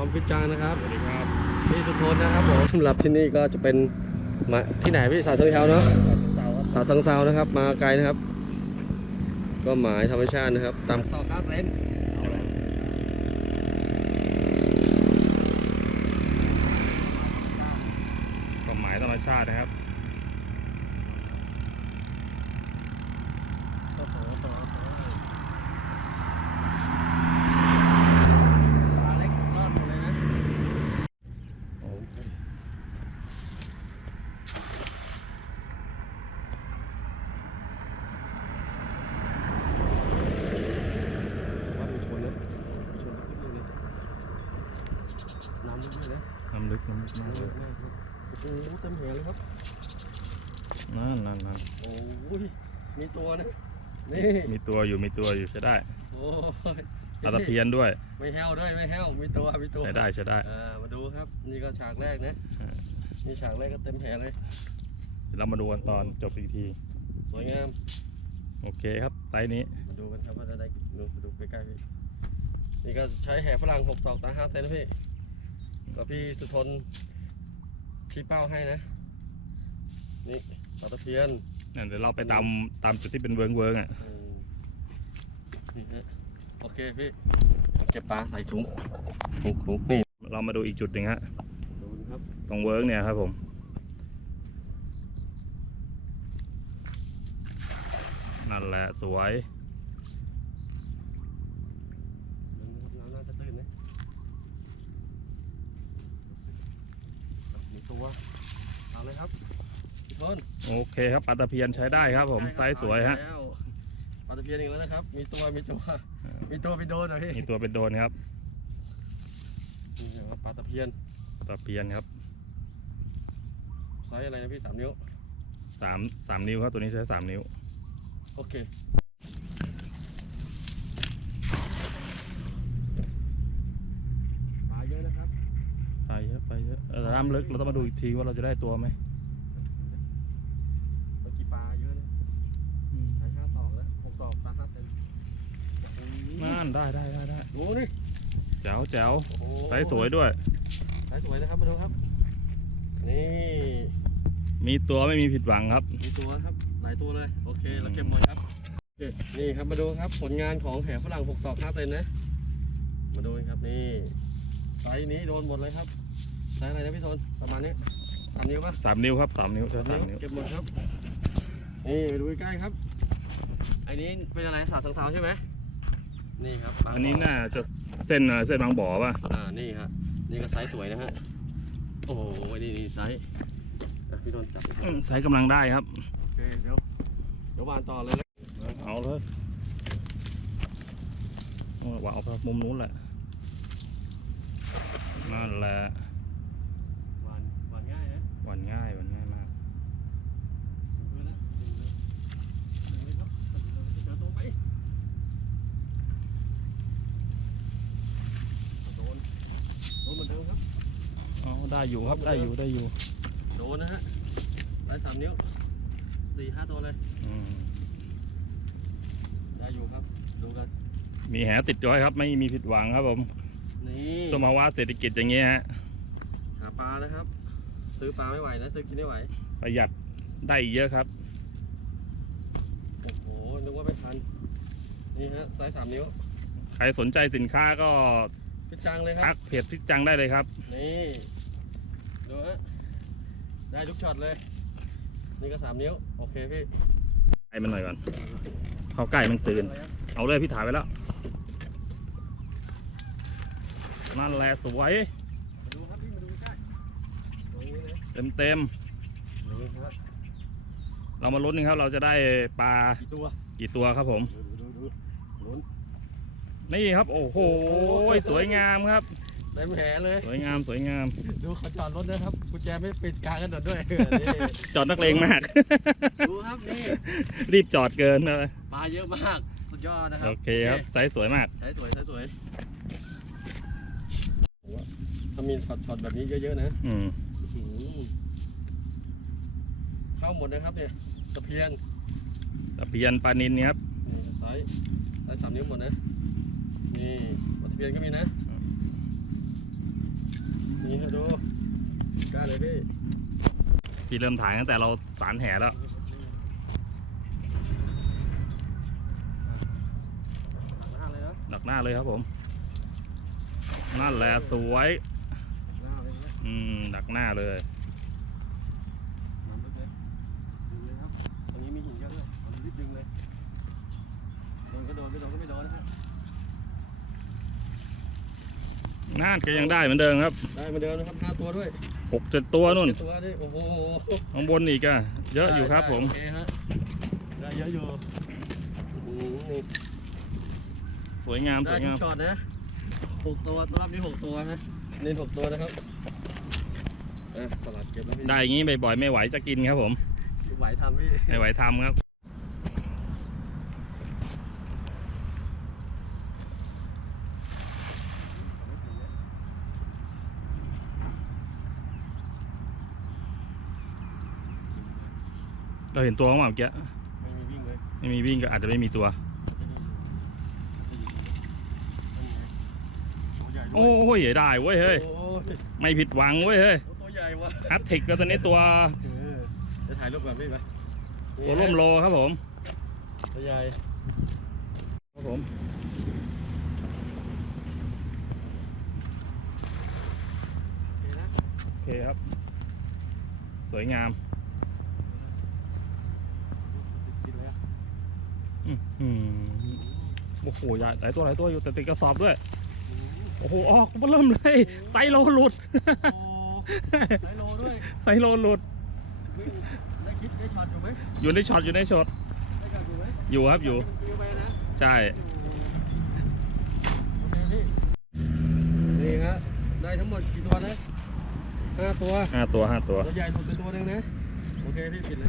อมพิจางนะครับสวัสดีครับพี่สุทนนะครับผมสำหรับที่นี่ก็จะเป็นมาที่ไหนพี่สาวเชิงเทาเนาะเสาครับสาวสังเซานะครับ มาไกลนะครับ ก็หมายธรรมชาตินะครับ ตามข้าวข้าวเซน ความหมายธรรมชาตินะครับ ปลาเล็กรอดหมดเลยนะ โอ้โห ว่ามีชนนะมีชนขึ้นเลยนะน้ำลึกเลยนะน้ำลึกน้ำลึกมากน้ำเลลึยกมากครับโอ้โหเต็มแหเลยครับ นั่นนั่นนั่นโอ้ยมีตัวนะ นี่ มีตัวอยู่มีตัวอยู่ใช้ได้โอ้ยปลาตะเพียนด้วยไม่แห้วด้วย ไม่แห้ว มีตัว มีตัว ใช้ได้ใช้ได้ อ่า มาดูครับ นี่ก็ฉากแรกนะเออนี่ฉากแรกก็เต็มแผลเลย เดี๋ยวเรามาดูกันตอนจบอีกที สวยงาม โอเคครับไซส์นี้มาดูกันครับว่าจะได้กี่ดูมาดูใกล้ๆพี่ นี่ก็ใช้แห่ฝรั่งหกศอกตาห้าเซนนะพี่ ก็พี่สุทนชี้เป้าให้นะ นี่ปลาตะเพียนนั่นเดี๋ยวเราไปตามตามจุดที่เป็นเวิร์งเวิร์งอะอืมนี่ฮะโอเคพี่เอาเก็บปลาใส่ถุงถุงถุงนี่เรามาดูอีกจุดหนึ่งฮะดูนะครับตรงเวิร์กเนี่ยครับผม นั่นแหละสวย น้ำน่าจะตื้นนะมีตัว เอาเลยครับพี่ทน โอเคครับปลาตะเพียนใช้ได้ครับผมไซส์สวยฮะแล้วปลาตะเพียนอีกแล้วนะครับ มีตัวมีตัวเออมีตัวมีโดนเหรอพี่มีตัวเป็นโดนครับนี่ครับปลาตะเพียนปลาตะเพียนครับไซส์อะไรนะพี่สามนิ้วสามสามนิ้วครับตัวนี้ใช้สามนิ้วโอเคปลาเยอะนะครับไปเยอะไปเยอะเออน้ำลึกเราต้องมาดูอีกทีว่าเราจะได้ตัวไหม เมื่อกี้ปลาเยอะนะใช้ห้าศอกแล้วหกศอกปลาห้าเซน นั่นได้ได้ได้ได้ดูนี่แจ๋วแจ๋วโอ้โหไซส์สวยด้วยไซส์สวยนะครับมาดูครับ นี่ มีตัวไม่มีผิดหวังครับ มีตัวครับ หลายตัวเลย โอเค เราเก็บหมดครับโอเคนี่ครับมาดูครับผลงานของแหฝรั่งหกศอกห้าเซนนะ มาดูกันครับนี่ไซส์นี้โดนหมดเลยครับไซส์อะไรนะพี่โทนประมาณนี้สามนิ้วปะสามนิ้วครับสามนิ้วใช้สามนิ้วเก็บหมดครับ นี่ไปดูใกล้ๆครับ อันนี้เป็นอะไรสาสังเทาใช่ไหม นี่ครับบางอันนี้บ่น่าจะเส้นอะไรเส้นบางบ่อป่ะอ่านี่ครับนี่ก็ไซส์สวยนะฮะโอ้โหนี่นี่ไซส์อะพี่โดนจับอืมไซส์กำลังได้ครับ โอเคเดี๋ยวเดี๋ยววานต่อเลยนะเอาเลยเอาวางเอาไปมุมนู้นแหละนั่นแหละ วานวานง่ายนะ หวานง่ายหวานง่ายมาก ถึงพื้นแล้วถึงพื้นแล้วถึงเลยครับเดี๋ยวตัวไปเอาโดน โดนเหมือนเดิมครับ เอา ได้อยู่ครับได้อยู่ได้อยู่โดนนะฮะได้สามนิ้วสี่ห้าตัวเลยอืมได้อยู่ครับ ดูกันมีแหติดย้อยครับ ไม่มีผิดหวังครับผมนี่สมภาวะเศรษฐกิจอย่างเงี้ยฮะหาปลานะครับ ซื้อปลาไม่ไหวนะซื้อกินไม่ไหว ประหยัดได้อีกเยอะครับโอ้โหนึกว่าไม่ทันนี่ฮะไซส์สามนิ้วใครสนใจสินค้าก็พิจังเลยคทัรับกเพจพิจังได้เลยครับ นี่ ดูฮะได้ทุกช็อตเลย นี่ก็สามนิ้ว โอเคพี่ไอ้มันหน่อยก่อนเข้าใกล้มันตื่นอะไรครับเอาเลยพี่ถ่ายไว้แล้วนั่นแหละสวยมาดูครับพี่มาดูใกล้ตรงนี้นะเต็มเต็มนี่ครับๆเรามาลุ้นกันครับ เราจะได้ปลากี่ตัวกี่ตัวครับผม ดูดูดูดูลุ้นนี่ครับ โอ้โห สวยงามครับเต็มแผลเลย สวยงามสวยงาม ดูเขาจอดรถนะครับกุญแจไม่ปิดกลางกันหนดด้วยนี่จอดนักเลงมาก ดูครับนี่รีบจอดเกินเลยปลาเยอะมาก สุดยอดนะครับโอเคครับไซส์สวยมากใช้สวยใช้สวยถ้ามีช็อตช็อตแบบนี้เยอะๆนะอืมอื้อหือเข้าหมดนะครับเนี่ยตะเพียนตะเพียนปลานินนี่ครับนี่ไซส์ไซส์สามนิ้วหมดนะนี่ตะเพียนก็มีนะ ได้เลยพี่ พี่เริ่มถ่ายตั้งแต่เราสารแห่แล้วหลังหน้าเลยนะดักหน้าเลยครับผม นั่นแหละสวยหน้าเลยนะอืมดักหน้าเลยน้ำลึกเลยดึงเลยครับตรงนี้มีหินเยอะด้วยเอารีบดึงเลย โดนก็โดนไม่โดนก็ไม่โดนนะฮะ น่านก็ยังได้เหมือนเดิมครับ ได้เหมาเดิมนะครับห้าตัวด้วยหกเจ็ดตัวนู่นเจ็ดตัวนี่โอ้โหข้างบนอีกอะเยอะอยู่ครับผมโอเคฮะได้เยอะอยู่อืมนี่สวยงามสได้วยทุงามกช็อตนะหกตัวรอบนี้หกตัวนะเน้นหกตัวนะครับอะสลัดเก็บแล้วพี่ได้อย่างงี้บ่อยๆไม่ไหวจะกินครับผม ไหวทำพี่ไม่ไหวทำครับ เราเห็นตัวเขาเปล่าเมื่อกี้ไม่มีวิ่งเลยไม่มีวิ่งก็อาจจะไม่มีตัว โอ้ยได้เว้ยเฮ้ยโอ้ยไม่ผิดหวังเว้ยเฮ้ยตัวใหญ่วะฮัตทิกแล้วตอนนี้ตัวเออจะถ่ายรูปแบบนี้ไหมตัวร่มโลครับผมตัวใหญ่ครับผมโอเคนะโอเคครับ สวยงาม ติดเลยอะ อื้อหือโอ้โหใหญ่หลายตัวหลายตัวอยู่แต่ติดกระสอบด้วย โอ้โหออกมาเริ่มเลยไซโลหลุดโอ้ไซโลด้วยไซโลหลุดวิ่งได้คิดได้ช็อตอยู่ไหมอยู่ในช็อตอยู่ในช็อตได้กันอยู่ไหมอยู่ครับอยู่อยู่ไปนะใช่โอเคพี่นี่ครับได้ทั้งหมดกี่ตัวนะห้าตัวห้าตัวห้าตัว ตัวใหญ่สุดเป็นตัวหนึงนะโอเคพี่ปิดเลย